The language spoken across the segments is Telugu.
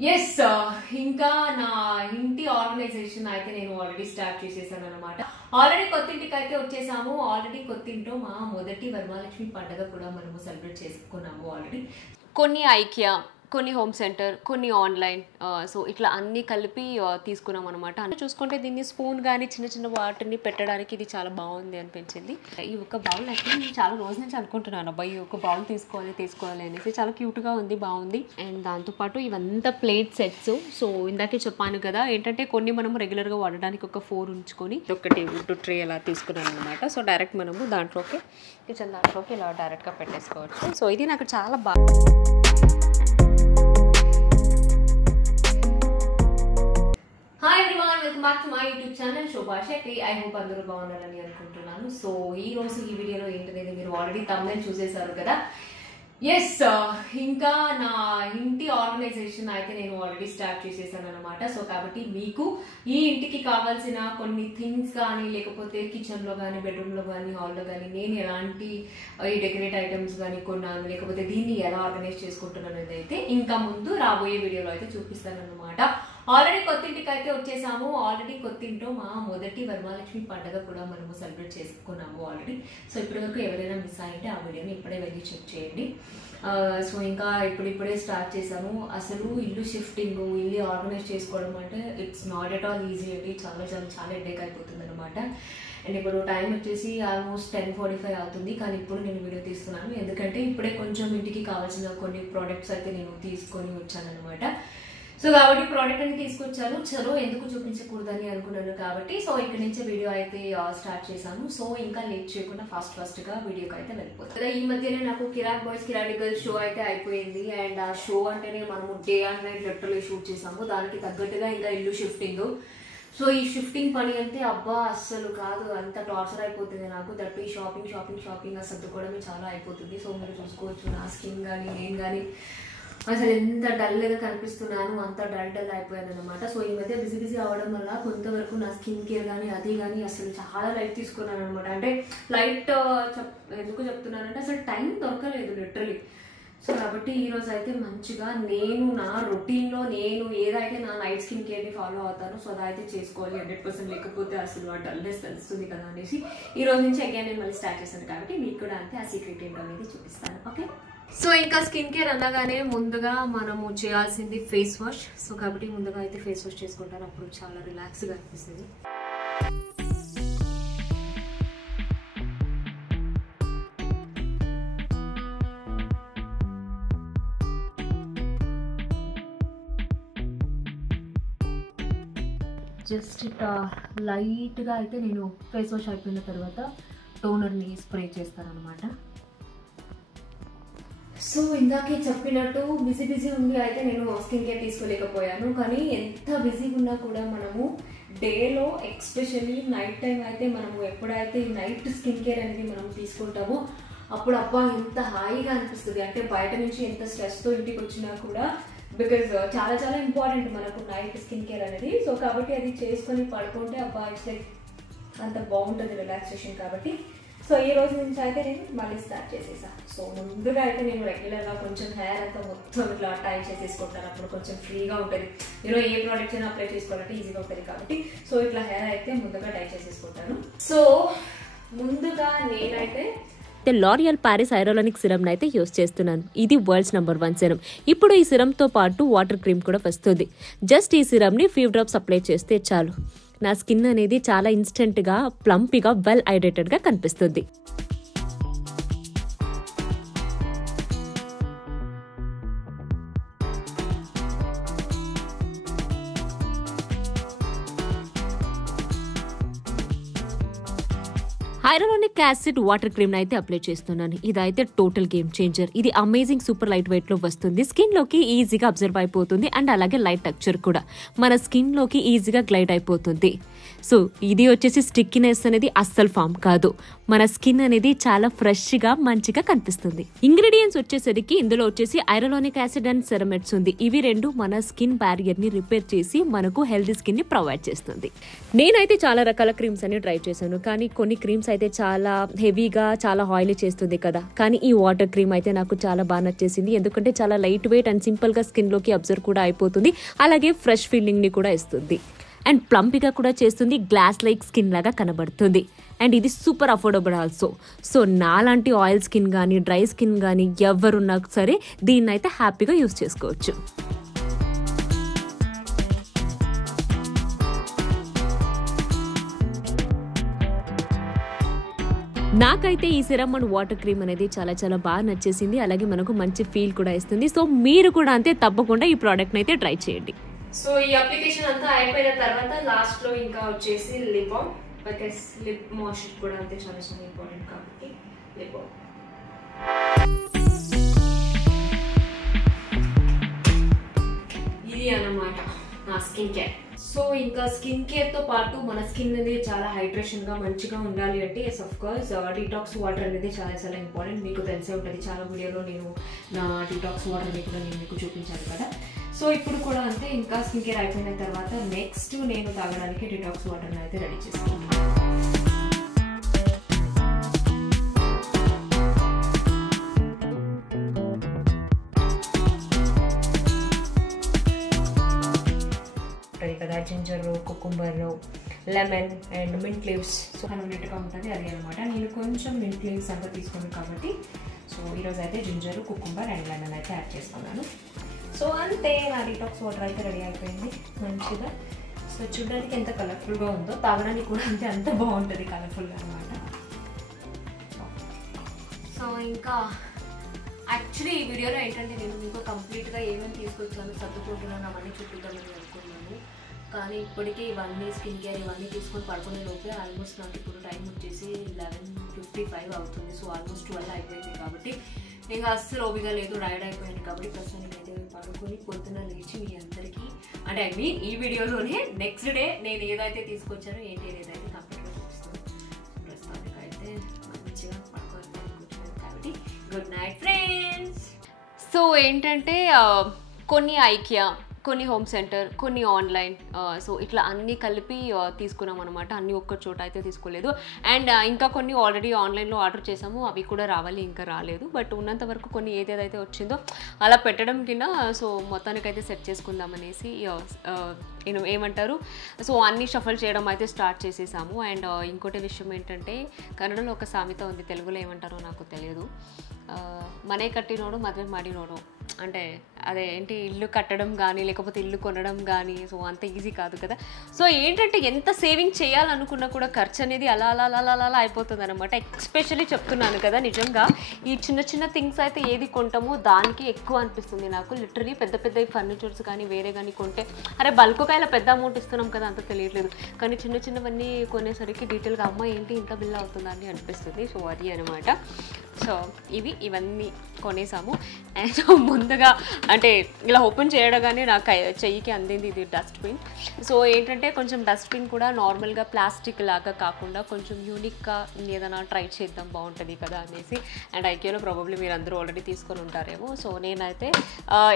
ఎస్ ఇంకా నా ఇంటి ఆర్గనైజేషన్ అయితే నేను ఆల్రెడీ స్టార్ట్ చేసేసాను అనమాట. ఆల్రెడీ కొత్తింటికి అయితే వచ్చేసాము. ఆల్రెడీ కొత్తింట్లో మా మొదటి వరమహాలక్ష్మి పండుగ కూడా మనము సెలబ్రేట్ చేసుకున్నాము ఆల్రెడీ. కొన్ని ఐకియా, కొన్ని హోమ్ సెంటర్, కొన్ని ఆన్లైన్, సో ఇట్లా అన్నీ కలిపి తీసుకున్నాం అనమాట. అంటే చూసుకుంటే దీన్ని స్పూన్ కానీ చిన్న చిన్న వాటిని పెట్టడానికి ఇది చాలా బాగుంది అనిపించింది. ఈ ఒక బౌల్ అయితే నేను చాలా రోజు నుంచి అనుకుంటున్నాను, అబ్బాయి ఈ ఒక బౌల్ తీసుకోవాలి అనేసి. చాలా క్యూట్గా ఉంది, బాగుంది. అండ్ దాంతోపాటు ఇవంతా ప్లేట్ సెట్స్. సో ఇందాకే చెప్పాను కదా, ఏంటంటే కొన్ని మనము రెగ్యులర్గా వాడడానికి ఒక 4 ఉంచుకొని ఒకటి వుడ్ ట్రే అలా తీసుకున్నాను అనమాట. సో డైరెక్ట్ మనము దాంట్లోకి కిచెన్ దాంట్లోకి ఇలా డైరెక్ట్గా పెట్టేసుకోవచ్చు. సో ఇది నాకు చాలా బాగా. Hi everyone, welcome back to my YouTube channel Shobha Shetty. I hope అందరూ బాగున్నారని అనుకుంటున్నాను. సో ఈ రోజు ఈ వీడియోలో ఏంటనేది మీరు ఆల్రెడీ థంబ్నెయిల్ చూసేశారు కదా. ఎస్ ఇంకా నా ఇంటి ఆర్గనైజేషన్ అయితే నేను ఆల్రెడీ స్టార్ట్ చేసేసాను అనమాట. సో కాబట్టి మీకు ఈ ఇంటికి కావాల్సిన కొన్ని థింగ్స్ కానీ, లేకపోతే కిచెన్లో కానీ, బెడ్రూమ్లో కానీ, హాల్లో కానీ నేను ఎలాంటి ఈ డెకరేట్ ఐటమ్స్ కానీ కొన్నాను, లేకపోతే దీన్ని ఎలా ఆర్గనైజ్ చేసుకుంటున్నాను అనేది అయితే ఇంకా ముందు రాబోయే వీడియోలో అయితే చూపిస్తాను అనమాట. ఆల్రెడీ కొత్తింటికి అయితే వచ్చేసాము. ఆల్రెడీ కొత్తింట్లో మా మొదటి వరమహాలక్ష్మి పండుగ కూడా మనము సెలబ్రేట్ చేసుకున్నాము ఆల్రెడీ. సో ఇప్పటివరకు ఎవరైనా మిస్ అయింటే ఆ వీడియోని ఇప్పుడే వెళ్ళి చెక్ చేయండి. సో ఇంకా ఇప్పుడిప్పుడే స్టార్ట్ చేసాము. అసలు ఇల్లు షిఫ్టింగ్, ఇల్లు ఆర్గనైజ్ చేసుకోవడం అంటే it's not at all easy అండి. చాలా చాలా చాలా హెడేక్ అయిపోతుంది అనమాట. అండ్ ఇప్పుడు టైం వచ్చేసి ఆల్మోస్ట్ 10:45 అవుతుంది. కానీ ఇప్పుడు నేను వీడియో తీస్తున్నాను ఎందుకంటే ఇప్పుడే కొంచెం ఇంటికి కావాల్సిన కొన్ని ప్రోడక్ట్స్ అయితే నేను తీసుకొని వచ్చాను అనమాట. సో కాబట్టి ప్రోడక్ట్ అని తీసుకొచ్చాను, చలో ఎందుకు చూపించకూడదని అనుకున్నాను కాబట్టి సో ఇక్కడ నుంచి వీడియో అయితే స్టార్ట్ చేశాను. సో ఇంకా లేట్ చేయకుండా ఫాస్ట్ గా వీడియోకి అయితే వెళ్ళిపోతుంది. ఈ మధ్యనే నాకు కిరాక్ బాయ్స్ కిరాక్ గర్ల్స్ షో అయితే అయిపోయింది. అండ్ ఆ షో అంటేనే మనము day and night literally shoot చేసాము. దానికి తగ్గట్టుగా ఇంకా ఇల్లు షిఫ్టింగ్. సో ఈ షిఫ్టింగ్ పని అంటే అబ్బా అస్సలు కాదు, అంత టార్చర్ అయిపోతుంది నాకు. దట్ ఈ షాపింగ్ సర్దుకోవడమే చాలా అయిపోతుంది. సో మీరు చూసుకోవచ్చు నా స్కిన్ కానీ నేను కానీ అసలు ఎంత డల్గా కనిపిస్తున్నాను, అంత డల్ అయిపోయాను అనమాట. సో ఈ మధ్య బిజీ అవ్వడం వల్ల కొంతవరకు నా స్కిన్ కేర్ కానీ అది కానీ అసలు చాలా లైట్ తీసుకున్నాను అనమాట. అంటే లైట్ ఎందుకు చెప్తున్నానంటే అసలు టైం దొరకలేదు లిటరలీ. సో కాబట్టి ఈరోజు అయితే మంచిగా నేను నా రొటీన్లో నేను ఏదైతే నా నైట్ స్కిన్ కేర్ని ఫాలో అవుతానో సో అదైతే చేసుకోవాలి 100%. లేకపోతే అసలు ఆ డల్నెస్ తెలుస్తుంది కదా అనేసి ఈ రోజు నుంచి అగైన్ నేను మళ్ళీ స్టార్ట్ చేశాను కాబట్టి మీకు కూడా అంతే ఆ సీక్రెట్ ఏంటో అనేది చూపిస్తాను. ఓకే, సో ఇంకా స్కిన్ కేర్ అనగానే ముందుగా మనము చేయాల్సింది ఫేస్ వాష్. సో కాబట్టి ముందుగా అయితే ఫేస్ వాష్ చేసుకుంటాను, అప్పుడు చాలా రిలాక్స్గా అనిపిస్తుంది. జస్ట్ ఇట్లా లైట్గా అయితే నేను ఫేస్ వాష్ అయిపోయిన తర్వాత టోనర్ని స్ప్రే చేస్తాను అనమాట. సో ఇందాకే చెప్పినట్టు బిజీ ఉండి అయితే నేను స్కిన్ కేర్ తీసుకోలేకపోయాను. కానీ ఎంత బిజీగా ఉన్నా కూడా మనము డేలో ఎక్స్పెషల్లీ నైట్ టైం అయితే మనము ఎప్పుడైతే నైట్ స్కిన్ కేర్ అనేది మనం తీసుకుంటామో అప్పుడు అబ్బా ఎంత హాయిగా అనిపిస్తుంది. అంటే బయట నుంచి ఎంత స్ట్రెస్తో ఇంటికి వచ్చినా కూడా బికాజ్ చాలా చాలా ఇంపార్టెంట్ మనకు నైట్ స్కిన్ కేర్ అనేది. సో కాబట్టి అది చేసుకొని పడుకుంటే అబ్బా ఇట్స్ లైక్ అంత బాగుంటుంది రిలాక్సేషన్. కాబట్టి సో ఈ రోజు నుంచి అయితే నేను మళ్ళీ స్టార్ట్ చేసేసాను. సో ముందుగా అయితే నేను రెగ్యులర్గా కొంచెం హెయిర్ అంతా మొత్తం ఇట్లా టై చేసేసుకుంటాను, అప్పుడు కొంచెం ఫ్రీగా ఉంటుంది. నేను ఏ ప్రోడక్ట్స్ అయినా అప్లై చేసుకోవాలంటే ఈజీగా ఉంటుంది కాబట్టి సో ఇట్లా హెయిర్ అయితే ముందుగా టై చేసేసుకుంటాను. సో ముందుగా నేనైతే లారియల్ ప్యారిస్ హైరోలానిక్ సిరమ్ అయితే యూస్ చేస్తున్నాను. ఇది వరల్డ్స్ నెంబర్ 1 సిరమ్. ఇప్పుడు ఈ సిరమ్తో పాటు వాటర్ క్రీమ్ కూడా వస్తుంది. జస్ట్ ఈ సిరమ్ని ఫ్యూ డ్రాప్స్ అప్లై చేస్తే చాలు, నా స్కిన్ అనేది చాలా ఇన్స్టెంట్గా ప్లంపీగా వెల్ హైడ్రేటెడ్గా కనిపిస్తుంది. హైరోలానిక్ యాసిడ్ వాటర్ క్రీమ్ అయితే అప్లై చేస్తున్నాను. ఇదైతే టోటల్ గేమ్ చేంజర్. ఇది అమేజింగ్ సూపర్ లైట్ వెయిట్ లో వస్తుంది. స్కిన్ లోకి ఈజీగా అబ్జర్వ్ అయిపోతుంది అండ్ అలాగే లైట్ టెక్స్చర్ కూడా మన స్కిన్ లోకి ఈజీగా గ్లైడ్ అయిపోతుంది. సో ఇది వచ్చేసి స్టిక్కినెస్ అనేది అస్సలు ఫామ్ కాదు. మన స్కిన్ అనేది చాలా ఫ్రెష్ గా మంచిగా కనిపిస్తుంది. ఇంగ్రీడియంట్స్ వచ్చేసరికి ఇందులో వచ్చేసి హైరోలానిక్ యాసిడ్ అండ్ సెరమెట్స్ ఉంది. ఇవి రెండు మన స్కిన్ బ్యారియర్ ని రిపేర్ చేసి మనకు హెల్దీ స్కిన్ ని ప్రొవైడ్ చేస్తుంది. నేనైతే చాలా రకాల క్రీమ్స్ అన్ని ట్రై చేశాను, కానీ కొన్ని క్రీమ్స్ అయితే చాలా హెవీగా చాలా ఆయిలీ చేస్తుంది కదా, కానీ ఈ వాటర్ క్రీమ్ అయితే నాకు చాలా బాగా నచ్చేసింది. ఎందుకంటే చాలా లైట్ వెయిట్ అండ్ సింపుల్గా స్కిన్లోకి అబ్జర్వ్ కూడా అయిపోతుంది. అలాగే ఫ్రెష్ ఫీలింగ్ని కూడా ఇస్తుంది అండ్ ప్లంపీగా కూడా చేస్తుంది. గ్లాస్ లైక్ స్కిన్ లాగా కనబడుతుంది అండ్ ఇది సూపర్ అఫోర్డబుల్ ఆల్సో. సో నాలాంటి ఆయిల్ స్కిన్ కానీ డ్రై స్కిన్ కానీ ఎవరున్నా సరే దీన్ని అయితే హ్యాపీగా యూస్ చేసుకోవచ్చు. నాకైతే ఈ సిరమ్ అండ్ వాటర్ క్రీమ్ అనేది చాలా చాలా బాగా నచ్చేసింది. అలాగే మనకు మంచి ఫీల్ కూడా ఇస్తుంది. సో మీరు కూడా అంతే, తప్పకుండా ఈ ప్రోడక్ట్ని అయితే ట్రై చేయండి. సో ఈ అప్లికేషన్ అంతా అయిపోయిన తర్వాత లాస్ట్ లో ఇంకా వచ్చేసి lip balm, because lip moisture కూడా అంతే చాలా చాలా ఇంపార్టెంట్ కాబట్టి లిప్ బామ్. ఇది అన్నమాట నా స్కిన్ కేర్. సో ఇంకా స్కిన్ కేర్ తో పాటు మన స్కిన్ అనేది చాలా హైడ్రేషన్ గా మంచిగా ఉండాలి అంటే yes of course detox water అనేది చాలా చాలా ఇంపార్టెంట్. మీకు తెలిసే ఉంటుంది, చాలా వీడియోలో నేను నా డిటాక్స్ వాటర్ అనేది కూడా నేను మీకు చూపించాను కదా. సో ఇప్పుడు కూడా అంతే, ఇంకా స్కిన్ కేర్ అయిపోయిన తర్వాత నెక్స్ట్ నేను తాగడానికి డిటాక్స్ వాటర్ని అయితే రెడీ చేసుకున్నాను. కదా ginger, cucumber, lemon and mint leaves. So కన్వీనియంట్గా ఉంటుంది అది అనమాట. నేను కొంచెం మింట్ లీవ్స్ అంతా తీసుకున్నాను కాబట్టి సో ఈరోజు అయితే జింజర్, కుకుంబర్ అండ్ లెమన్ అయితే యాడ్ చేసుకున్నాను. సో అంతే, నా డిటాక్స్ వాటర్ అయితే రెడీ అయిపోయింది మంచిగా. సో చూడడానికి ఎంత కలర్ఫుల్గా ఉందో, తాగడానికి కూడా అంతే అంత బాగుంటుంది కలర్ఫుల్గా అనమాట. సో ఇంకా యాక్చువల్లీ ఈ వీడియోలో ఏంటంటే నేను మీకు కంప్లీట్గా ఏమేమి తీసుకొచ్చాను సర్దుకుంటున్నాను అవన్నీ చూపిద్దామని అనుకున్నాను. కానీ ఇప్పటికే ఇవన్నీ స్కిన్ కేర్ ఇవన్నీ తీసుకొని పడుకునే లోపే ఆల్మోస్ట్ నాకు ఇప్పుడు టైం వచ్చేసి 11:55 అవుతుంది. సో ఆల్మోస్ట్ 12 అయిపోయింది కాబట్టి నేను అస్సలు ఓపిక లేదు, టైర్డ్ అయిపోయింది కాబట్టి ప్రస్తుతానికి అయితే పడుకొని పొద్దున లేచి మీ అందరికీ అంటే ఐ మీన్ ఈ వీడియోలోనే నెక్స్ట్ డే నేను ఏదైతే తీసుకొచ్చానో ఏంటి ఏదైతే కంప్లీట్గా చూపిస్తాను. ప్రస్తుతానికి అయితే మంచిగా పడుకోవాలి కాబట్టి గుడ్ నైట్ ఫ్రెండ్స్. సో ఏంటంటే కొన్ని ఐకియా, కొన్ని హోమ్ సెంటర్, కొన్ని ఆన్లైన్, సో ఇట్లా అన్నీ కలిపి తీసుకున్నాం అనమాట. అన్నీ ఒక్క చోట అయితే తీసుకోలేదు. అండ్ ఇంకా కొన్ని ఆల్రెడీ ఆన్లైన్లో ఆర్డర్ చేసాము, అవి కూడా రావాలి, ఇంకా రాలేదు. బట్ ఉన్నంత వరకు కొన్ని ఏదేదైతే వచ్చిందో అలా పెట్టడం కింద సో మొత్తానికైతే సెట్ చేసుకుందామనేసి ఏమంటారు సో అన్నీ షఫల్ చేయడం అయితే స్టార్ట్ చేసేసాము. అండ్ ఇంకోటి విషయం ఏంటంటే కన్నడలో ఒక సామెత ఉంది, తెలుగులో ఏమంటారో నాకు తెలియదు. మనే కట్టినోడు మదుವೆ ಮಾಡಿనోడు అంటే అదే ఏంటి, ఇల్లు కట్టడం కానీ లేకపోతే ఇల్లు కొనడం కానీ సో అంత ఈజీ కాదు కదా. సో ఏంటంటే ఎంత సేవింగ్ చేయాలనుకున్నా కూడా ఖర్చు అనేది అలా అలా అలా అలా అలా అయిపోతుంది అనమాట. ఎస్పెషల్లీ చెప్తున్నాను కదా, నిజంగా ఈ చిన్న చిన్న థింగ్స్ అయితే ఏది కొంటామో దానికి ఎక్కువ అనిపిస్తుంది నాకు. లిటరలీ పెద్ద పెద్ద ఫర్నిచర్స్ కానీ వేరే కానీ కొంటే అరే బల్క్కాయల పెద్ద అమౌంట్ ఇస్తున్నాం కదా అంత తెలియట్లేదు, కానీ చిన్న చిన్నవన్నీ కొనేసరికి డీటెయిల్గా అమ్మ ఏంటి ఇంత బిల్ అవుతుందని అనిపిస్తుంది. సో అది అనమాట. సో ఇవన్నీ కొనేసాము. అండ్ ముందుగా అంటే ఇలా ఓపెన్ చేయడగానే నాకు చెయ్యికి అందింది ఇది డస్ట్బిన్. సో ఏంటంటే కొంచెం డస్ట్బిన్ కూడా నార్మల్గా ప్లాస్టిక్ లాగా కాకుండా కొంచెం యూనిక్గా ఏదైనా ట్రై చేద్దాం బాగుంటుంది కదా అనేసి. అండ్ ఐకియాలో ప్రాబబ్లీ మీరు అందరూ ఆల్రెడీ తీసుకొని ఉంటారేమో. సో నేనైతే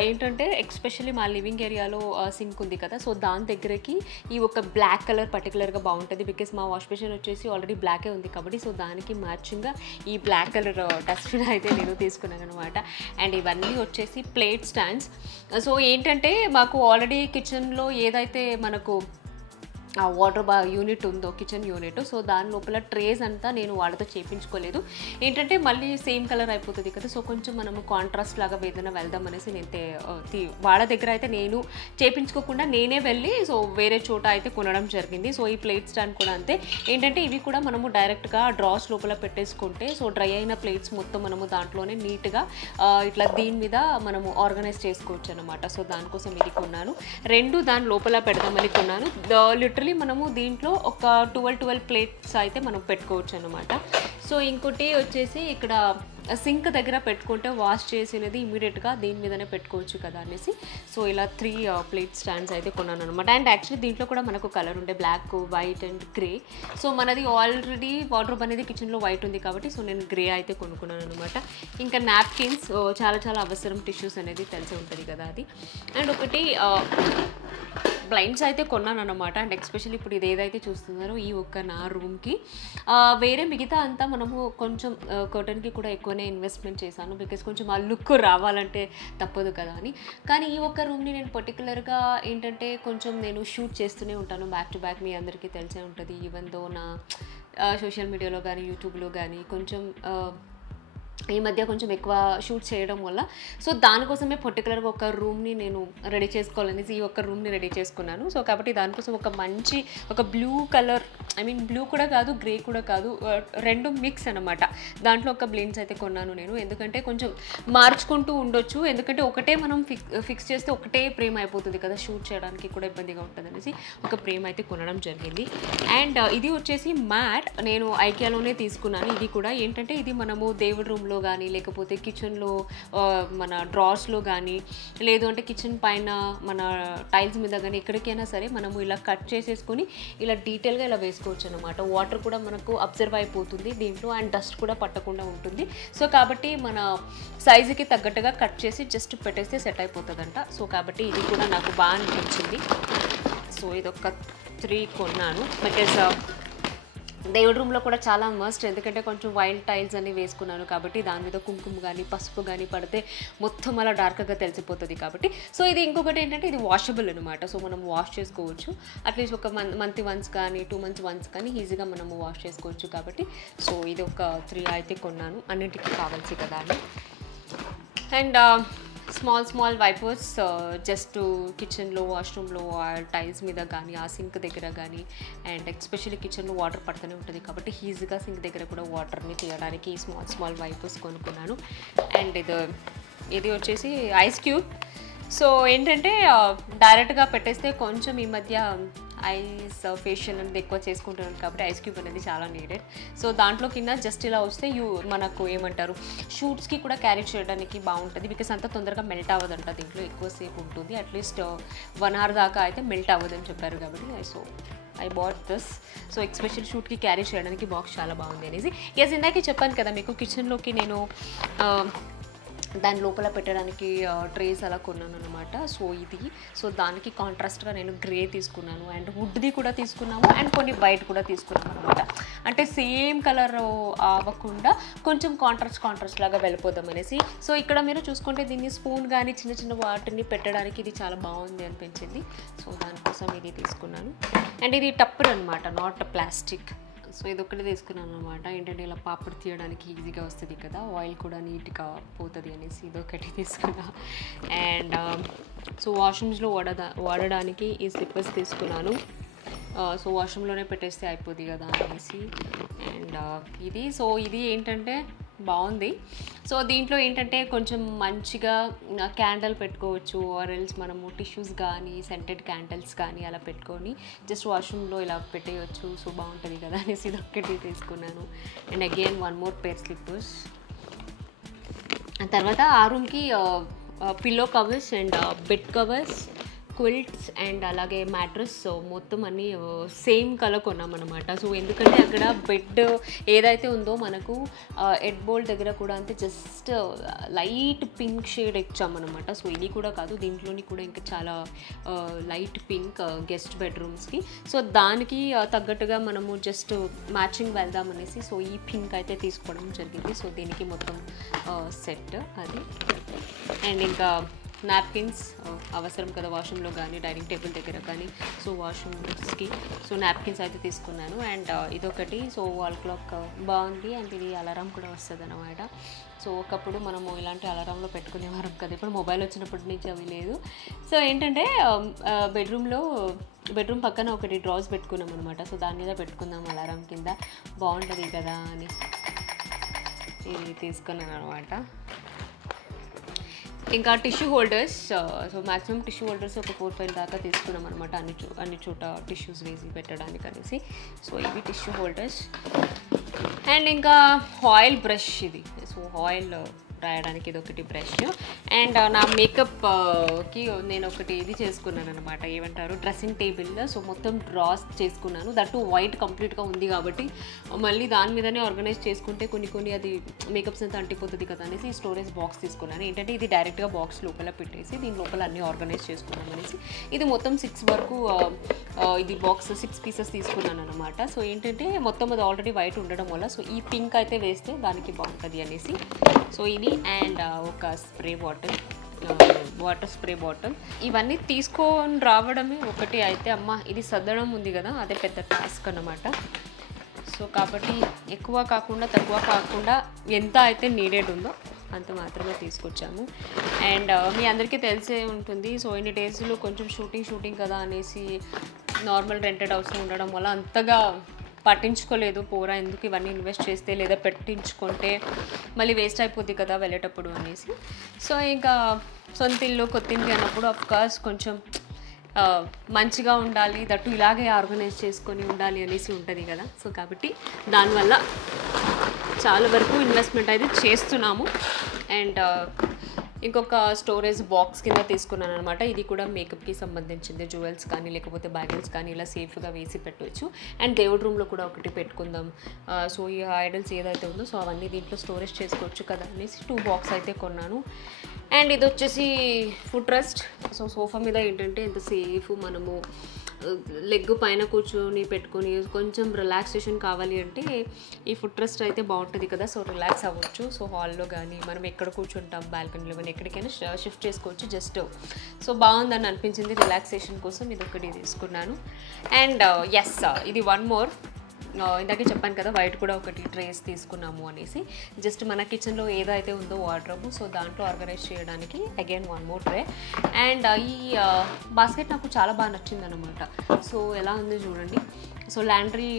ఏంటంటే ఎస్పెషల్లీ మా లివింగ్ ఏరియాలో సింక్ ఉంది కదా, సో దాని దగ్గరకి ఈ ఒక బ్లాక్ కలర్ పర్టికులర్గా బాగుంటుంది. బికాస్ మా వాష్ బేసిన్ వచ్చేసి ఆల్రెడీ బ్లాకే ఉంది కాబట్టి సో దానికి మ్యాచింగ్గా ఈ బ్లాక్ కలర్ డస్ట్బిన్ అయితే నేను తీసుకున్నాను అనమాట. అండ్ ఇవన్నీ వచ్చేసి ప్లేట్ స్టాండ్స్. సో ఏంటంటే మాకు ఆల్రెడీ కిచెన్లో ఏదైతే మనకు ఆ వాటర్ యూనిట్ ఉందో కిచెన్ యూనిట్, సో దాని లోపల ట్రేస్ అంతా నేను వాళ్ళతో చేయించుకోలేదు. ఏంటంటే మళ్ళీ సేమ్ కలర్ అయిపోతుంది కదా, సో కొంచెం మనము కాంట్రాస్ట్ లాగా ఏదైనా వెళ్దాం అనేసి నేను వాళ్ళ దగ్గర అయితే నేను చేయించుకోకుండా నేనే వెళ్ళి సో వేరే చోట అయితే కొనడం జరిగింది. సో ఈ ప్లేట్ స్టాండ్ కూడా అంతే. ఏంటంటే ఇవి కూడా మనము డైరెక్ట్గా డ్రాస్ లోపల పెట్టేసుకుంటే సో డ్రై అయిన ప్లేట్స్ మొత్తం మనము దాంట్లోనే నీట్గా ఇట్లా దీని మీద మనము ఆర్గనైజ్ చేసుకోవచ్చు అనమాట. సో దానికోసం ఇది కొన్నాను. రెండు దాని లోపల పెడదామని కొన్నాను. లిటరలీ మనము దీంట్లో ఒక 12 ప్లేట్స్ అయితే మనం పెట్టుకోవచ్చు అనమాట. సో ఇంకోటి వచ్చేసి ఇక్కడ సింక్ దగ్గర పెట్టుకుంటే వాష్ చేసినది ఇమీడియట్గా దీని మీదనే పెట్టుకోవచ్చు కదా అనేసి సో ఇలా 3 ప్లేట్ స్టాండ్స్ అయితే కొన్నాను అనమాట. అండ్ యాక్చువల్లీ దీంట్లో కూడా మనకు కలర్ ఉండే black, white and grey. So మనది ఆల్రెడీ వార్డ్రోబ్ అనేది కిచెన్లో వైట్ ఉంది కాబట్టి సో నేను గ్రే అయితే కొనుక్కున్నాను అనమాట. ఇంకా నాప్కిన్స్ చాలా చాలా అవసరం, టిష్యూస్ అనేది తెలిసి ఉంటుంది కదా అది. అండ్ ఒకటి బ్లైండ్స్ అయితే కొన్నాను అనమాట. అండ్ ఎస్పెషల్లీ ఇప్పుడు ఇది ఏదైతే చూస్తున్నారో ఈ ఒక్క నా రూమ్కి, వేరే మిగతా అంతా మనము కొంచెం కర్టన్కి కూడా ఎక్కువనే ఇన్వెస్ట్మెంట్ చేశాను, బికాస్ కొంచెం ఆ లుక్ రావాలంటే తప్పదు కదా అని. కానీ ఈ ఒక్క రూమ్ని నేను పర్టికులర్గా ఏంటంటే కొంచెం నేను షూట్ చేస్తూనే ఉంటాను బ్యాక్ టు బ్యాక్, మీ అందరికీ తెలిసే ఉంటుంది. ఈవెన్ దో నా సోషల్ మీడియాలో కానీ యూట్యూబ్లో కానీ కొంచెం ఈ మధ్య కొంచెం ఎక్కువ షూట్ చేయడం వల్ల, సో దానికోసమే పర్టికులర్గా ఒక రూమ్ని నేను రెడీ చేసుకోవాలనేసి ఈ ఒక్క రూమ్ని రెడీ చేసుకున్నాను. సో కాబట్టి దానికోసం ఒక మంచి ఒక blue colour, I mean blue కూడా కాదు గ్రే కూడా కాదు, రెండు మిక్స్ అనమాట. దాంట్లో ఒక బ్లైండ్స్ అయితే కొన్నాను నేను, ఎందుకంటే కొంచెం మార్చుకుంటూ ఉండొచ్చు, ఎందుకంటే ఒకటే మనం ఫిక్స్ చేస్తే ఒకటే ఫ్రేమ్ అయిపోతుంది కదా, షూట్ చేయడానికి కూడా ఇబ్బందిగా ఉంటుంది అనేసి ఒక ఫ్రేమ్ అయితే కొనడం జరిగింది. అండ్ ఇది వచ్చేసి మ్యాట్, నేను ఐకియాలోనే తీసుకున్నాను. ఇది కూడా ఏంటంటే ఇది మనము దేవుడి రూమ్లో కానీ లేకపోతే కిచెన్లో మన డ్రాస్లో కానీ లేదు అంటే కిచెన్ పైన మన టైల్స్ మీద కానీ ఎక్కడికైనా సరే మనము ఇలా కట్ చేసేసుకొని ఇలా డీటెయిల్గా ఇలా వేసుకోవచ్చు అనమాట. వాటర్ కూడా మనకు అబ్జర్వ్ అయిపోతుంది దీంట్లో అండ్ డస్ట్ కూడా పట్టకుండా ఉంటుంది. సో కాబట్టి మన సైజుకి తగ్గట్టుగా కట్ చేసి జస్ట్ పెట్టేస్తే సెట్ అయిపోతుందంట. సో కాబట్టి ఇది కూడా నాకు బాగా అనిపించింది. సో ఇది ఒక 3 కొన్నాను, బికాజ్ దేవుడి రూమ్లో కూడా చాలా మస్ట్, ఎందుకంటే కొంచెం వైల్డ్ టైల్స్ అన్ని వేసుకున్నాను కాబట్టి దాని మీద కుంకుమ కానీ పసుపు కానీ పడితే మొత్తం అలా డార్క్గా తెలిసిపోతుంది కాబట్టి. సో ఇది ఇంకొకటి ఏంటంటే ఇది వాషబుల్ అనమాట. సో మనం వాష్ చేసుకోవచ్చు, అట్లీస్ట్ ఒక మంత్ వన్స్ కానీ 2 months వన్స్ కానీ ఈజీగా మనము వాష్ చేసుకోవచ్చు కాబట్టి. సో ఇది ఒక 3 అయితే కొన్నాను, అన్నింటికి కావాల్సి కదా అని. అండ్ స్మాల్ వైపర్స్ జస్ట్ కిచెన్లో వాష్రూమ్లో టైల్స్ మీద కానీ ఆ సింక్ దగ్గర కానీ, అండ్ ఎస్పెషల్లీ కిచెన్లో వాటర్ పడుతూనే ఉంటుంది కాబట్టి ఈజీగా సింక్ దగ్గర కూడా వాటర్ని తీయడానికి స్మాల్ వైపర్స్ కొనుక్కున్నాను. అండ్ ఇది వచ్చేసి ఐస్ క్యూబ్. సో ఏంటంటే డైరెక్ట్గా పెట్టేస్తే కొంచెం ఈ మధ్య ఐస్ ఫేషియల్ అనేది ఎక్కువ చేసుకుంటున్నాను కాబట్టి ఐస్ క్యూబ్ అనేది చాలా నీడెడ్. సో దాంట్లో కింద జస్ట్ ఇలా వస్తే మనకు ఏమంటారు షూట్స్కి కూడా క్యారీ చేయడానికి బాగుంటుంది, బికాస్ అంత తొందరగా మెల్ట్ అవ్వదంట, దీంట్లో ఎక్కువసేపు ఉంటుంది, అట్లీస్ట్ 1 hour దాకా అయితే మెల్ట్ అవ్వదని చెప్పారు కాబట్టి. So I bought this. So special షూట్కి క్యారీ చేయడానికి బాక్స్ చాలా బాగుంది అనేసి. ఇందాకే చెప్పాను కదా మీకు కిచెన్లోకి నేను దాని లోపల పెట్టడానికి ట్రేస్ అలా కొన్నాను అనమాట. సో దానికి కాంట్రాస్ట్గా నేను గ్రే తీసుకున్నాను అండ్ వుడ్ది కూడా తీసుకున్నాము అండ్ కొన్ని వైట్ కూడా తీసుకున్నాను అనమాట. అంటే సేమ్ కలర్ అవ్వకుండా కొంచెం కాంట్రాస్ట్ లాగా వెళ్ళిపోదాం అనేసి. సో ఇక్కడ మీరు చూసుకుంటే దీన్ని స్పూన్ కానీ చిన్న వాటిని పెట్టడానికి ఇది చాలా బాగుంది అనిపించింది. సో దానికోసం ఇది తీసుకున్నాను. అండ్ ఇది టప్పర్ అనమాట, నాట్ ప్లాస్టిక్. సో ఇది ఒకటి తీసుకున్నాను అనమాట, ఏంటంటే ఇలా పాపడ్ తీయడానికి ఈజీగా వస్తుంది కదా, ఆయిల్ కూడా నీట్గా పోతుంది అనేసి ఇది ఒకటి తీసుకున్నా. అండ్ సో వాష్రూమ్స్లో వాడడానికి ఈ స్లిప్పర్స్ తీసుకున్నాను. సో వాష్రూమ్లోనే పెట్టేస్తే అయిపోద్ది కదా అనేసి. అండ్ ఇది ఏంటంటే బాగుంది. సో దీంట్లో ఏంటంటే కొంచెం మంచిగా క్యాండిల్ పెట్టుకోవచ్చు, ఆర్ ఎల్స్ మనము టిష్యూస్ కానీ సెంటెడ్ క్యాండిల్స్ కానీ అలా పెట్టుకొని జస్ట్ వాష్రూమ్లో ఇలా పెట్టేయచ్చు. సో బాగుంటుంది కదా అనేసి ఇది ఒక్కటి తీసుకున్నాను. And again 1 more pair slippers. తర్వాత ఆ రూమ్కి pillow covers and bed covers, quilts and అలాగే మ్యాట్రస్. సో మొత్తం అన్నీ సేమ్ కలర్ కొన్నామన్నమాట. సో ఎందుకంటే అక్కడ బెడ్ ఏదైతే ఉందో మనకు హెడ్ బోల్ దగ్గర కూడా అంతే జస్ట్ లైట్ పింక్ షేడ్ ఇచ్చామన్నమాట. సో ఇది కూడా కాదు, దీంట్లోని కూడా ఇంకా చాలా లైట్ పింక్ గెస్ట్ బెడ్రూమ్స్కి. సో దానికి తగ్గట్టుగా మనము జస్ట్ మ్యాచింగ్ వెళ్దామనేసి సో ఈ పింక్ అయితే తీసుకోవడం జరిగింది. సో దీనికి మొత్తం సెట్ అది. అండ్ ఇంకా నాప్కిన్స్ అవసరం కదా వాష్రూమ్లో కానీ డైనింగ్ టేబుల్ దగ్గర కానీ. సో వాష్రూమ్స్కి సో నాప్కిన్స్ అయితే తీసుకున్నాను. అండ్ ఇదొకటి. సో వాల్ క్లాక్ బాగుంది అండ్ ఇది అలారం కూడా వస్తుంది అన్నమాట. సో ఒకప్పుడు మనము ఇలాంటి అలారంలో పెట్టుకునేవారం కదా, ఇప్పుడు మొబైల్ వచ్చినప్పటి నుంచి అవి లేదు. సో ఏంటంటే బెడ్రూమ్ పక్కన ఒకటి డ్రాస్ పెట్టుకున్నాం అనమాట. సో దాని మీద పెట్టుకుందాం అలారం కింద, బాగుంటుంది కదా అని ఇది తీసుకున్నాను అనమాట. ఇంకా tissue holders. So maximum tissue holders ఒక 4-5 దాకా తీసుకున్నాం అనమాట, అన్ని చోట టిష్యూస్ వేసి పెట్టడానికి అనేసి. సో ఇవి టిష్యూ హోల్డర్స్. అండ్ ఇంకా ఆయిల్ బ్రష్ ఇది. సో ఆయిల్ రాయడానికి ఇది ఒకటి బ్రష్. అండ్ నా మేకప్కి నేను ఒకటి ఇది చేసుకున్నాను అనమాట, ఏమంటారు డ్రెస్సింగ్ టేబుల్. సో మొత్తం డ్రాస్ చేసుకున్నాను, దట్టు వైట్ కంప్లీట్గా ఉంది కాబట్టి మళ్ళీ దాని మీదనే ఆర్గనైజ్ చేసుకుంటే కొన్ని అది మేకప్స్ అంతా అంటిపోతుంది కదా అనేసి స్టోరేజ్ బాక్స్ తీసుకున్నాను. ఏంటంటే ఇది డైరెక్ట్గా బాక్స్ లోపల పెట్టేసి దీని లోపల అన్నీ ఆర్గనైజ్ చేసుకున్నాను అనేసి ఇది మొత్తం 6 వరకు ఇది బాక్స్ 6 పీసెస్ తీసుకున్నాను అనమాట. సో ఏంటంటే మొత్తం అది ఆల్రెడీ వైట్ ఉండడం వల్ల సో ఈ పింక్ అయితే వేస్తే దానికి బాగుంటుంది అనేసి సో ఇది. అండ్ ఒక spray bottle, water spray bottle, ఇవన్నీ తీసుకొని రావడమే ఒకటి. అయితే అమ్మ ఇది సర్దడం ఉంది కదా అదే పెద్ద టాస్క్ అన్నమాట. సో కాబట్టి ఎక్కువ కాకుండా తక్కువ కాకుండా ఎంత అయితే నీడెడ్ ఉందో అంత మాత్రమే తీసుకొచ్చాము. అండ్ మీ అందరికీ తెలిసే ఉంటుంది, సో ఇన్ని డేస్లో కొంచెం షూటింగ్ కదా అనేసి నార్మల్ రెంటెడ్ హౌస్ ఉండడం వల్ల అంతగా పట్టించుకోలేదు. పోరా ఎందుకు ఇవన్నీ ఇన్వెస్ట్ చేస్తే లేదా పెట్టించుకుంటే మళ్ళీ వేస్ట్ అయిపోద్ది కదా వెళ్ళేటప్పుడు అనేసి. సో ఇంకా సొంత ఇల్లు కొత్త ఇంటి అన్నప్పుడు అఫ్కోర్స్ కొంచెం మంచిగా ఉండాలి, దట్టు ఇలాగే ఆర్గనైజ్ చేసుకొని ఉండాలి అనేసి ఉంటుంది కదా. సో కాబట్టి దానివల్ల చాలా వరకు ఇన్వెస్ట్మెంట్ అయితే చేస్తున్నాము. అండ్ ఇంకొక స్టోరేజ్ బాక్స్ కింద తీసుకున్నాను అనమాట. ఇది కూడా మేకప్కి సంబంధించింది, జ్యువెల్స్ కానీ లేకపోతే బ్యాంగిల్స్ కానీ ఇలా సేఫ్గా వేసి పెట్టవచ్చు. అండ్ దేవుడి రూమ్లో కూడా ఒకటి పెట్టుకుందాం. సో ఈ ఐడల్స్ ఏదైతే ఉందో సో అవన్నీ దీంట్లో స్టోరేజ్ చేసుకోవచ్చు కదా అనేసి 2 బాక్స్ అయితే కొన్నాను. అండ్ ఇది వచ్చేసి ఫుట్ రెస్ట్. సో సోఫా మీద ఏంటంటే ఎంతసేపు మనము లెగ్ పైన కూర్చొని పెట్టుకొని కొంచెం రిలాక్సేషన్ కావాలి అంటే ఈ ఫుట్ రెస్ట్ అయితే బాగుంటుంది కదా. సో రిలాక్స్ అవ్వచ్చు. సో హాల్లో కానీ మనం ఎక్కడ కూర్చుంటాం బాల్కనీలో కానీ ఎక్కడికైనా షిఫ్ట్ చేసుకోవచ్చు జస్ట్. సో బాగుందని అనిపించింది రిలాక్సేషన్ కోసం ఇది ఒకటి తీసుకున్నాను. అండ్ ఎస్ ఇది 1 మోర్, ఇందాకే చెప్పాను కదా వైట్ కూడా ఒకటి ట్రేస్ తీసుకున్నాము అనేసి. జస్ట్ మన కిచెన్లో ఏదైతే ఉందో వార్డ్రోబ్ సో దాంట్లో ఆర్గనైజ్ చేయడానికి అగైన్ 1 మోర్ ట్రే. అండ్ ఈ బాస్కెట్ నాకు చాలా బాగా నచ్చింది అనమాట. సో ఎలా ఉందో చూడండి. సో లాండ్రీ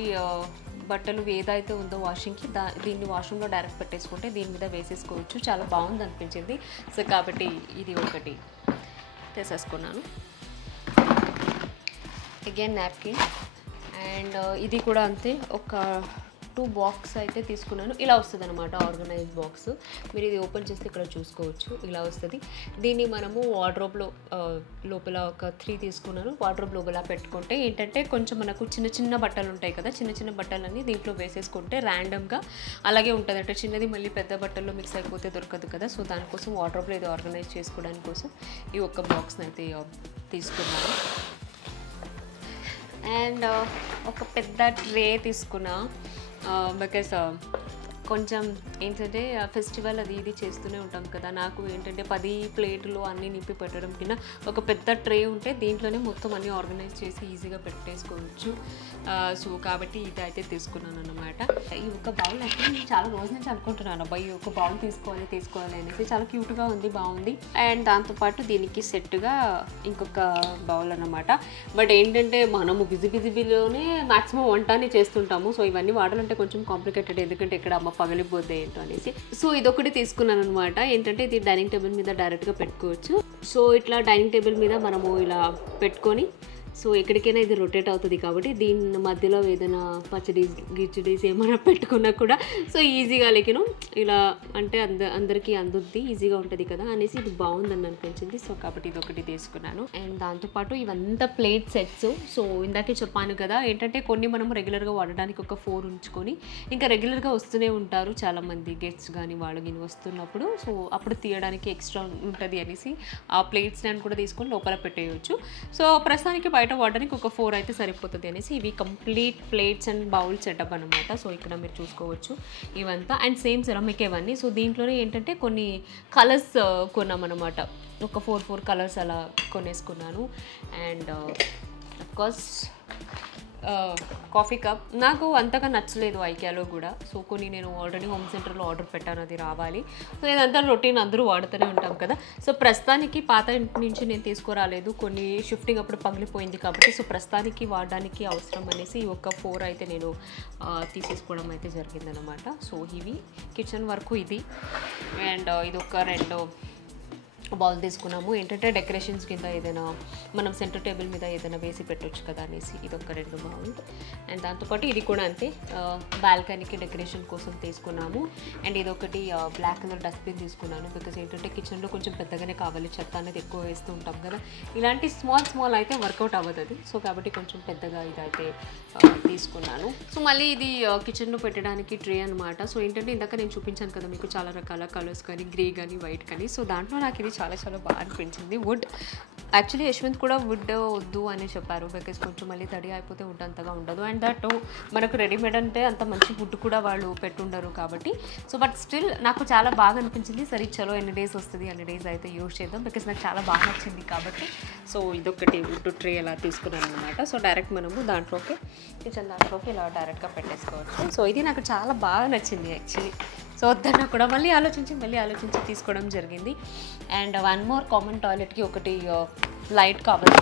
బట్టలు ఏదైతే ఉందో వాషింగ్కి దీన్ని వాష్రూమ్లో డైరెక్ట్ పెట్టేసుకుంటే దీని మీద వేసేసుకోవచ్చు, చాలా బాగుంది అనిపించింది. సో కాబట్టి ఇది ఒకటి తీసేసుకున్నాను. Again napkin. అండ్ ఇది కూడా అంతే, ఒక 2 బాక్స్ అయితే తీసుకున్నాను. ఇలా వస్తుంది అనమాట ఆర్గనైజ్ బాక్స్. మీరు ఇది ఓపెన్ చేస్తే ఇక్కడ చూసుకోవచ్చు ఇలా వస్తుంది. దీన్ని మనము వార్డ్రోబ్లో లోపల ఒక 3 తీసుకున్నాను. వార్డ్రోబ్ లోపల పెట్టుకుంటే ఏంటంటే కొంచెం మనకు చిన్న బట్టలు ఉంటాయి కదా, చిన్న బట్టలన్నీ దీంట్లో వేసేసుకుంటే ర్యాండమ్గా అలాగే ఉంటుంది. అంటే చిన్నది మళ్ళీ పెద్ద బట్టల్లో మిక్స్ అయిపోతే దొరకదు కదా. సో దానికోసం వార్డ్రోబ్లో ఇది ఆర్గనైజ్ చేసుకోవడానికి కోసం ఈ ఒక్క బాక్స్ని అయితే తీసుకున్నాను. అండ్ ఒక పెద్ద ట్రే తీసుకున్నా బికాస్ కొంచెం ఏంటంటే ఫెస్టివల్ అది ఇది చేస్తూనే ఉంటాం కదా. నాకు ఏంటంటే 10 ప్లేట్లు అన్నీ నింపి పెట్టడం కింద ఒక పెద్ద ట్రే ఉంటే దీంట్లోనే మొత్తం అన్నీ ఆర్గనైజ్ చేసి ఈజీగా పెట్టేసుకోవచ్చు. సో కాబట్టి ఇది అయితే తీసుకున్నాను అనమాట. ఈ ఒక బౌల్ అయితే నేను చాలా రోజు నుంచి అనుకుంటున్నాను అబ్బాయి ఈ ఒక బౌల్ తీసుకోవాలి అనేసి. చాలా క్యూట్గా ఉంది, బాగుంది. అండ్ దాంతోపాటు దీనికి సెట్గా ఇంకొక బౌల్ అనమాట. బట్ ఏంటంటే మనము బిజీలోనే మ్యాక్సిమం వంటని చేస్తుంటాము. సో ఇవన్నీ వాడాలంటే కొంచెం కాంప్లికేటెడ్, ఎందుకంటే ఇక్కడ అమ్మ పగిలిపోద్ది ఏంటో అనేసి. సో ఇదొకటి తీసుకున్నాను అనమాట. ఏంటంటే ఇది డైనింగ్ టేబుల్ మీద డైరెక్ట్గా పెట్టుకోవచ్చు. సో ఇట్లా డైనింగ్ టేబుల్ మీద మనము ఇలా పెట్టుకొని సో ఎక్కడికైనా ఇది రొటేట్ అవుతుంది కాబట్టి దీని మధ్యలో ఏదైనా పచ్చడీస్ గిచ్చడీస్ ఏమైనా పెట్టుకున్నా కూడా సో ఈజీగా లేకిను ఇలా అంటే అందరికీ అందుద్ది, ఈజీగా ఉంటుంది కదా అనేసి ఇది బాగుందని అనిపించింది. సో కాబట్టి ఇది ఒకటి తీసుకున్నాను. అండ్ దాంతోపాటు ఇవంతా ప్లేట్ సెట్స్. సో ఇందాకే చెప్పాను కదా ఏంటంటే కొన్ని మనం రెగ్యులర్గా వాడడానికి ఒక 4 ఉంచుకొని ఇంకా రెగ్యులర్గా వస్తూనే ఉంటారు చాలామంది గెస్ట్స్ కానీ వాళ్ళు కానీ వస్తున్నప్పుడు. సో అప్పుడు తీయడానికి ఎక్స్ట్రా ఉంటుంది అనేసి ఆ ప్లేట్ స్టాండ్ కూడా తీసుకొని లోపల పెట్టేయచ్చు. సో ప్రస్తుతానికి బయట వాడడానికి ఒక 4 అయితే సరిపోతుంది అనేసి ఇవి complete plates and bowl setup అనమాట. సో ఇక్కడ మీరు చూసుకోవచ్చు ఇవంతా. అండ్ సేమ్ సెరామిక్ ఇవన్నీ. సో దీంట్లోనే ఏంటంటే కొన్ని కలర్స్ కొన్నామన్నమాట. ఒక 4 కలర్స్ అలా కొనేసుకున్నాను. అండ్ అఫ్కోర్స్ కాఫీ కప్ నాకు అంతగా నచ్చలేదు ఐకియాలో కూడా. సో కొన్ని నేను ఆల్రెడీ హోమ్ సెంటర్లో ఆర్డర్ పెట్టాను, అది రావాలి. సో ఇదంతా రొటీన్ అందరూ వాడుతూనే ఉంటాం కదా. సో ప్రస్తుతానికి పాత ఇంటి నుంచి నేను తీసుకురాలేదు, కొన్ని షిఫ్టింగ్ అప్పుడు పగిలిపోయింది కాబట్టి సో ప్రస్తుతానికి వాడడానికి అవసరం అనేసి ఒక 4 అయితే నేను తీసేసుకోవడం అయితే జరిగిందనమాట. సో ఇవి కిచెన్ వరకు ఇది. అండ్ ఇది ఒక 2 బౌల్ తీసుకున్నాము. ఏంటంటే డెకరేషన్స్ కింద ఏదైనా మనం సెంటర్ టేబుల్ మీద ఏదైనా వేసి పెట్టవచ్చు కదా అనేసి ఇదొక 2 బౌల్. అండ్ దాంతోపాటు ఇది కూడా అంతే, బాల్కనీకి డెకరేషన్ కోసం తీసుకున్నాము. అండ్ ఇదొకటి బ్లాక్ కలర్ డస్ట్బిన్ తీసుకున్నాను. బికాజ్ ఏంటంటే కిచెన్లో కొంచెం పెద్దగానే కావాలి, చెత్త అనేది ఎక్కువ వేస్తూ ఉంటాం కదా, ఇలాంటి స్మాల్ అయితే వర్కౌట్ అవ్వదు అది. సో కాబట్టి కొంచెం పెద్దగా ఇదైతే తీసుకున్నాను. సో మళ్ళీ ఇది కిచెన్లో పెట్టడానికి ట్రే అనమాట. సో ఏంటంటే ఇందాక నేను చూపించాను కదా మీకు చాలా రకాల కలర్స్ కానీ, గ్రే కానీ, వైట్ కానీ. సో దాంట్లో నాకు ఇది చాలా బాగా అనిపించింది. వుడ్ యాక్చువల్లీ యశ్వంత్ కూడా వుడ్ వద్దు అని చెప్పారు, బికాజ్ కొంచెం మళ్ళీ తడి అయిపోతే వుడ్ అంతగా ఉండదు. అండ్ దట్ మనకు రెడీమేడ్ అంటే అంత మంచి వుడ్ కూడా వాళ్ళు పెట్టుండరు కాబట్టి. సో బట్ స్టిల్ నాకు చాలా బాగా అనిపించింది. సరే చలో ఎన్ని డేస్ వస్తుంది, అన్ని డేస్ అయితే యూజ్ చేద్దాం, బికాజ్ నాకు చాలా బాగా నచ్చింది కాబట్టి. సో ఇదొకటి వుడ్ ట్రే ఎలా తీసుకున్నాను అనమాట. సో డైరెక్ట్ మనము దాంట్లోకి కిచెన్ దాంట్లోకి ఇలా డైరెక్ట్గా పెట్టేసుకోవచ్చు. సో ఇది నాకు చాలా బాగా నచ్చింది యాక్చువల్లీ. సో వద్దన్నా కూడా మళ్ళీ ఆలోచించి తీసుకోవడం జరిగింది. అండ్ 1 మోర్ కామన్ టాయిలెట్కి ఒకటి లైట్ కావాలి.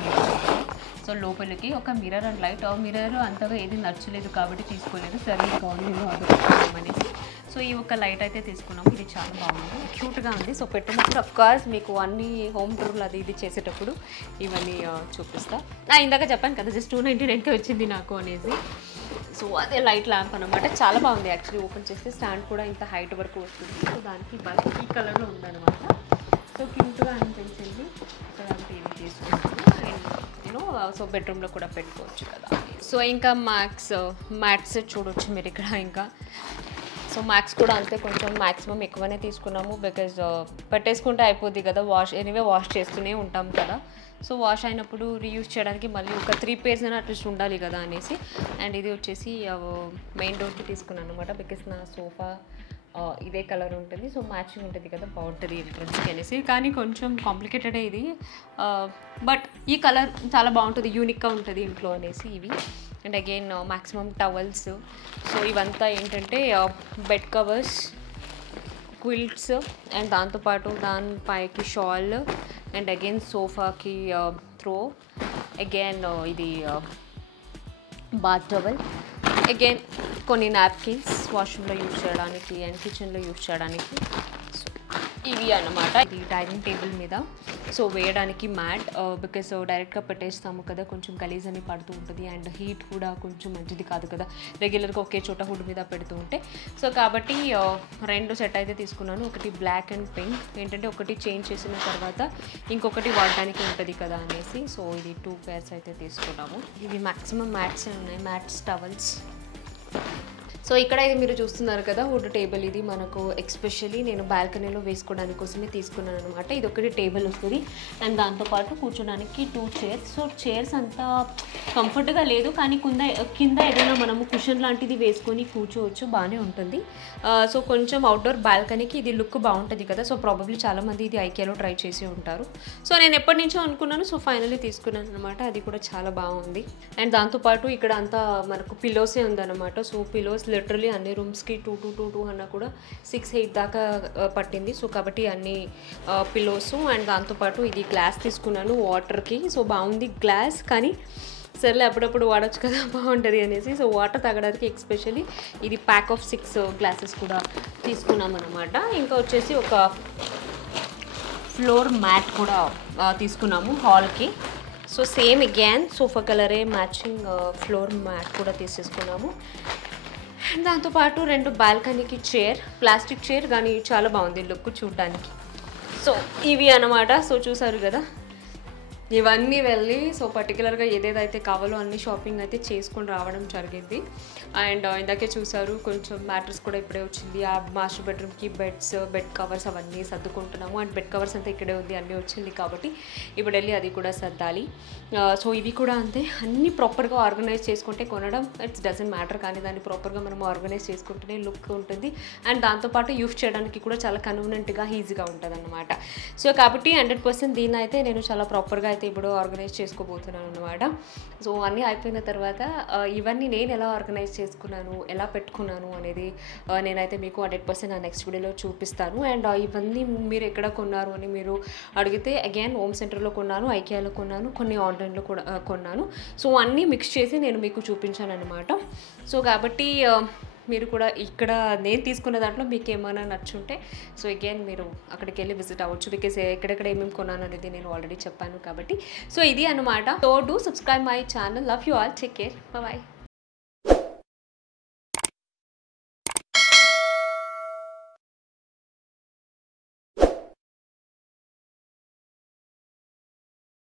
సో లోపలికి ఒక మిర్రర్ అండ్ లైట్. మిర్రర్ అంతగా ఏది నచ్చలేదు కాబట్టి తీసుకోలేదు, సరే కాలనీలో అనేసి. సో ఈ ఒక లైట్ అయితే తీసుకున్నాము. ఇది చాలా బాగుంది, క్యూట్గా ఉంది. సో పెట్టినప్పుడు అఫ్కోర్స్ మీకు అన్ని హోమ్ టూర్లు అది ఇది చేసేటప్పుడు ఇవన్నీ చూపిస్తా. ఇందాక చెప్పాను కదా జస్ట్ 299కే వచ్చింది నాకు అనేసి. సో అదే లైట్ ల్యాంప్ అనమాట, చాలా బాగుంది యాక్చువల్లీ. ఓపెన్ చేస్తే స్టాండ్ కూడా ఇంత హైట్ వరకు వస్తుంది. సో దానికి బల్బ్ ఈ కలర్లో ఉందన్నమాట. సో క్యూట్గా అనిపించింది. సో దానికి ఇది తీసుకుంటాను నేను. సో బెడ్రూమ్లో కూడా పెట్టుకోవచ్చు కదా. సో ఇంకా మ్యాట్స్ చూడవచ్చు మీరు ఇక్కడ. ఇంకా సో మ్యాక్స్ కూడా అంతే, కొంచెం మ్యాక్సిమం ఎక్కువనే తీసుకున్నాము, బికాజ్ పెట్టేసుకుంటే అయిపోద్ది కదా, వాష్ చేస్తూనే ఉంటాం కదా. సో వాష్ అయినప్పుడు రీయూజ్ చేయడానికి మళ్ళీ ఒక 3 pairs అయినా అట్లీస్ట్ ఉండాలి కదా అనేసి. అండ్ ఇది వచ్చేసి మెయిన్ డోర్కి తీసుకున్నాను అనమాట, బికాజ్ నా సోఫా ఇదే కలర్ ఉంటుంది. సో మ్యాచింగ్ ఉంటుంది కదా, బాగుంటుంది ఎంట్రన్స్కి అనేసి. కానీ కొంచెం కాంప్లికేటెడే ఇది, బట్ ఈ కలర్ చాలా బాగుంటుంది, యూనిక్గా ఉంటుంది ఇంట్లో అనేసి ఇవి. And again maximum towels. So ఇవంతా ఏంటంటే బెడ్ కవర్స్, క్విల్ట్స్, అండ్ దాంతోపాటు దానిపైకి షాల్, అండ్ అగైన్ సోఫాకి త్రో, అగైన్ ఇది బాత్ టవల్, అగైన్ కొన్ని నాప్కిన్స్ వాష్రూమ్లో యూజ్ చేయడానికి అండ్ కిచెన్లో యూజ్ చేయడానికి. సో ఇవి అన్నమాట. ఇది డైనింగ్ టేబుల్ మీద సో వేయడానికి మ్యాట్, బికాస్ డైరెక్ట్గా పెట్టేస్తాము కదా, కొంచెం గలీజ్ అని పడుతూ ఉంటుంది. అండ్ హీట్ కూడా కొంచెం మంచిది కాదు కదా రెగ్యులర్గా ఒకే చోట హుడ్ మీద పెడుతూ ఉంటే. సో కాబట్టి 2 సెట్ అయితే తీసుకున్నాను. ఒకటి బ్లాక్ అండ్ పింక్, ఏంటంటే ఒకటి చేంజ్ చేసిన తర్వాత ఇంకొకటి వాడడానికి ఉంటుంది కదా అనేసి. సో ఇది 2 pairs అయితే తీసుకున్నాము. ఇవి మ్యాక్సిమం మ్యాట్స్ ఉన్నాయి, మ్యాట్స్, టవల్స్. సో ఇక్కడ ఇది మీరు చూస్తున్నారు కదా వుడ్ టేబుల్. ఇది మనకు ఎక్స్పెషల్లీ నేను బాల్కనీలో వేసుకోవడానికి కోసమే తీసుకున్నాను అనమాట. ఇది ఒకటి టేబుల్ వస్తుంది అండ్ దాంతోపాటు కూర్చోడానికి 2 chairs. సో చైర్స్ అంతా కంఫర్ట్గా లేదు, కానీ కింద ఏదైనా మనము కుషన్ లాంటిది వేసుకొని కూర్చోవచ్చు, బాగానే ఉంటుంది. సో కొంచెం అవుట్డోర్ బాల్కనీకి ఇది లుక్ బాగుంటుంది కదా. సో ప్రాబబ్లీ చాలామంది ఇది ఐకియాలో ట్రై చేసి ఉంటారు. సో నేను ఎప్పటి నుంచో అనుకున్నాను, సో ఫైనల్లీ తీసుకున్నాను అనమాట. అది కూడా చాలా బాగుంది. అండ్ దాంతోపాటు ఇక్కడ అంతా మనకు పిల్లోసే ఉందన్నమాట. సో పిల్లోస్ లిటరలీ అన్ని రూమ్స్కి 2 అన్నా కూడా 6-8 దాకా పట్టింది. సో కాబట్టి అన్ని పిల్లోస్. అండ్ దాంతోపాటు ఇది గ్లాస్ తీసుకున్నాను వాటర్కి. సో బాగుంది గ్లాస్, కానీ సర్లే అప్పుడప్పుడు వాడచ్చు కదా, బాగుంటుంది అనేసి. సో వాటర్ తాగడానికి ఎక్స్పెషల్లీ ఇది ప్యాక్ ఆఫ్ 6 గ్లాసెస్ కూడా తీసుకున్నాం అనమాట. ఇంకా వచ్చేసి ఒక ఫ్లోర్ మ్యాట్ కూడా తీసుకున్నాము హాల్కి. సో సేమ్ అగైన్ సోఫా కలరే మ్యాచింగ్ ఫ్లోర్ మ్యాట్ కూడా తీసేసుకున్నాము. దాంతోపాటు 2 బాల్కనీకి చైర్, ప్లాస్టిక్ చైర్, కానీ చాలా బాగుంది లుక్ చూడడానికి. సో ఇవి అన్నమాట. సో చూసారు కదా, ఇవన్నీ వెళ్ళి సో పర్టికులర్గా ఏదేదైతే కావాలో అన్ని షాపింగ్ అయితే చేసుకొని రావడం జరిగింది. అండ్ ఇందాకే చూసారు కొంచెం మ్యాట్రెస్ కూడా ఇప్పుడే వచ్చింది. ఆ మాస్టర్ బెడ్రూమ్కి బెడ్ కవర్స్ అవన్నీ సర్దుకుంటున్నాము. అండ్ బెడ్ కవర్స్ అంతా ఇక్కడే ఉంది, అన్నీ వచ్చింది కాబట్టి ఇప్పుడు వెళ్ళి అది కూడా సర్దాలి. సో ఇవి కూడా అంతే, అన్నీ ప్రాపర్గా ఆర్గనైజ్ చేసుకుంటే కొనడం ఇట్స్ డజంట్ మ్యాటర్, కానీ దాన్ని ప్రాపర్గా మనం ఆర్గనైజ్ చేసుకుంటేనే లుక్ ఉంటుంది. అండ్ దాంతోపాటు యూస్ చేయడానికి కూడా చాలా కన్వీనియంట్గా ఈజీగా ఉంటుంది అన్నమాట. సో కాబట్టి 100% దీన్ని అయితే నేను చాలా ప్రాపర్గా అయితే ఇప్పుడు ఆర్గనైజ్ చేసుకోబోతున్నాను అనమాట. సో అన్నీ అయిపోయిన తర్వాత ఇవన్నీ నేను ఎలా ఆర్గనైజ్ చేసుకున్నాను, ఎలా పెట్టుకున్నాను అనేది నేనైతే మీకు 100% నా నెక్స్ట్ వీడియోలో చూపిస్తాను. అండ్ ఇవన్నీ మీరు ఎక్కడ కొన్నారు అని మీరు అడిగితే అగైన్ హోమ్ సెంటర్లో కొన్నాను, ఐకియాలో కొన్నాను, కొన్ని ఆన్లైన్లో కూడా కొన్నాను. సో అన్నీ మిక్స్ చేసి నేను మీకు చూపించాను అనమాట. సో కాబట్టి మీరు కూడా ఇక్కడ నేను తీసుకున్న దాంట్లో మీకు ఏమైనా నచ్చుంటే సో అగైన్ మీరు అక్కడికి వెళ్ళి విజిట్ అవ్వచ్చు. బికాస్ ఎక్కడెక్కడ ఏమేమి కొన్నాను అనేది నేను ఆల్రెడీ చెప్పాను కాబట్టి. సో ఇది అనమాట. So do subscribe my channel. Love you all. Take care. Bye.